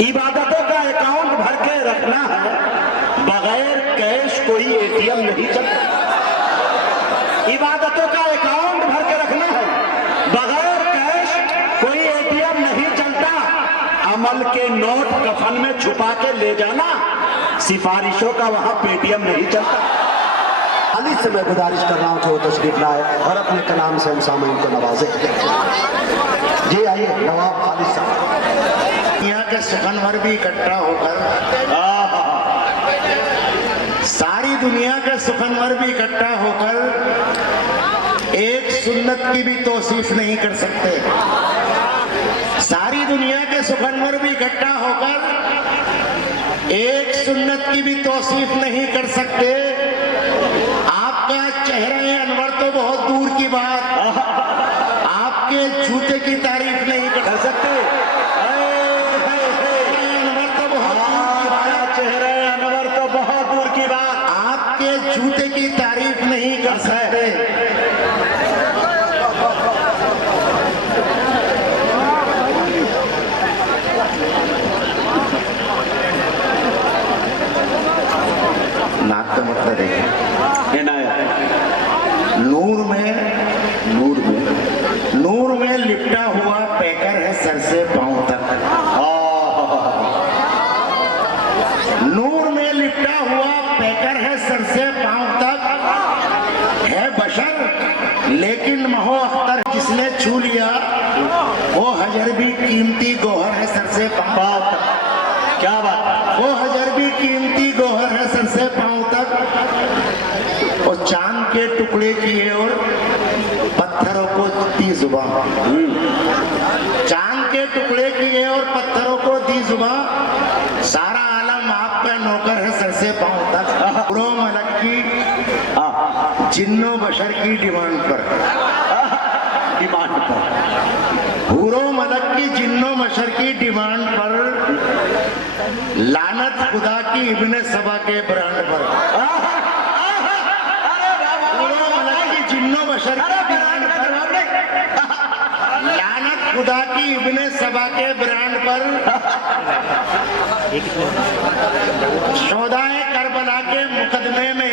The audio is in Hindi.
इबादतों का अकाउंट भर के रखना है, बगैर कैश कोई एटीएम नहीं चलता। इबादतों का अकाउंट भर के रखना है, बगैर कैश कोई एटीएम नहीं चलता। अमल के नोट कफन में छुपा के ले जाना, सिफारिशों का वहां पेटीएम नहीं चलता। खाली से मैं गुजारिश कर रहा हूं कि वो तशरीफ लाए और अपने कलाम से हम सामईन को नवाजे। जी आइए नवाब खालिद साहब। यहाँ के सुखनवर भी इकट्ठा होकर, सारी दुनिया के सुखनवर भी इकट्ठा होकर एक सुन्नत की भी तौसीफ नहीं कर सकते। सारी दुनिया के सुखनवर भी इकट्ठा होकर एक सुन्नत की भी तौसीफ नहीं कर सकते। आपका चेहरा अनवर तो बहुत दूर की बात, आपके जूते की तारीफ नहीं कर सकते। अनवर तो बहुत दूर की बात, चेहरा अनवर तो बहुत दूर की बात, आपके जूते की तारीफ नहीं कर सकते। नाक तो मतलब देखें, नूर में लिपटा हुआ पैकर है सर से पांव तक। नूर में लिपटा हुआ पैकर है सर से पांव तक। है बशर लेकिन महो अख्तर, जिसने छू लिया वो हजर भी कीमती गोहर है सर से पांव तक। क्या बात, वो हजर भी कीमती गोहर है सर से पांव तक। और चांद के टुकड़े किए और पत्थरों को दी जुबान, चांद के टुकड़े किए और पत्थरों को दी जुबान। सारा आलम आपका नौकर है सर से पांव तक। हूरों मलक की जिन्नो बशर की डिमांड पर, हूरों मलक की जिन्नो बशर की डिमांड पर, लानत खुदा की इब्ने सबा के ब्रांड पर। हूरों मलक की जिन्नो बशर की डिमांड पर, लानत खुदा की इब्ने सबा के ब्रांड पर। शोदाए करबला के मुकदमे में